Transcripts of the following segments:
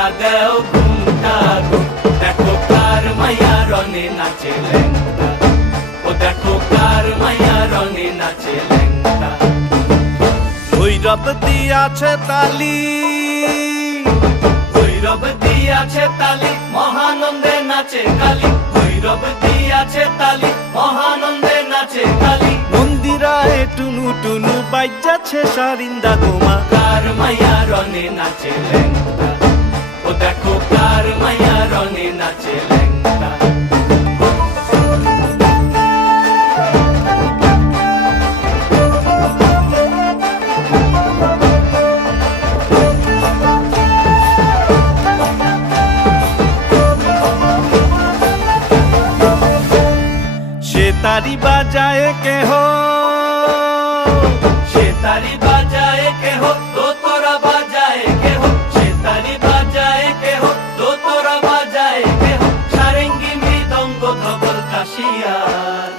দিয়া দেও ঘুমটা গো, দেখো কার মাইয়া রনে নাচে ল্যাংটা, ও দেখো কার মাইয়া রনে নাচে ল্যাংটা। ভৈরব দিয়াছে তালি, ভৈরব দিয়াছে তালি, মহানন্দে নাচে কালী, ভৈরব দিয়াছে তালি, মহানন্দে নাচে কালী। মন্দিরায় টুনু টুনু বাজ্যাছে সারিন্দা গোমা, কার মাইয়া রনে নাচে ল্যাংটা, ও দেখো কার মাইয়া রনে নাচে ল্যাংটা। সে তারি বাজায় কেহ, সে তারি বাজায় কেহ, তো তোরা বাজায় কেহ, সে তারি বাজায় কেহ, তো তোরা বাজায় কেহ। সারেঙ্গি মৃদঙ্গ ধবল কাশিয়ার,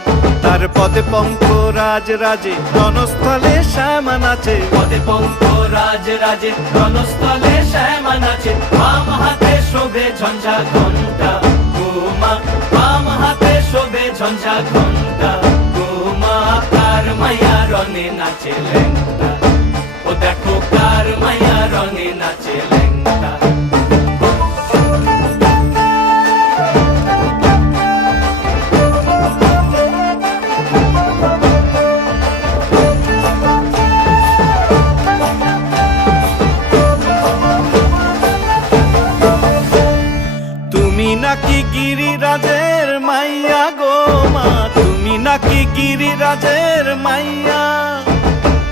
তার পদে পঙ্ক রাজ রাজে রণস্থলে শ্যামা নাচে, পদে পঙ্ক রাজ রাজে রণস্থলে শ্যামা নাচে। বাম হাতে শোভে ঝঞ্ঝা ঘণ্টা গোমা, বাম হাতে শোভে ঝঞ্ঝা ঘণ্টা গোমা। কার মাইয়া রনে নাচে ল্যাংটা, ও দেখো কার মাইয়া রনে নাচে ল্যাংটা। তুমি নাকি গিরিরাজের মাইয়া গো মা, তুমি নাকি গিরিরাজের মাইয়া,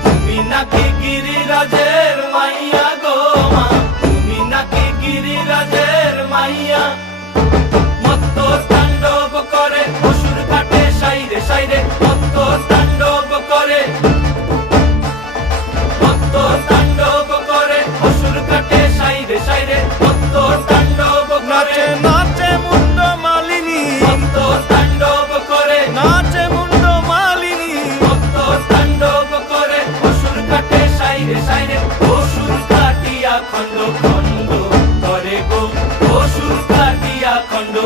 তুমি নাকি গিরিরাজের মাইয়া গো মা, তুমি নাকি গিরিরাজের মাইয়া। মত্ত তাণ্ডব করে অসুর কাটে সাইরে সাইরে, মত্ত তাণ্ডব করে, মত্ত তাণ্ডব করে অসুর কাটে সাইরে সাইরে, মত্ত তাণ্ডব করে, নাচে নাচে মুন্ড মালিনী, মত্ত তাণ্ডব করে, নাচে মুন্ড মালিনী। মত্ত তাণ্ডব করে অসুর কাটে সাইরে সাইরে, অসুর কাটিয়া খণ্ড খণ্ড করে গো, অসুর কাটিয়া খণ্ড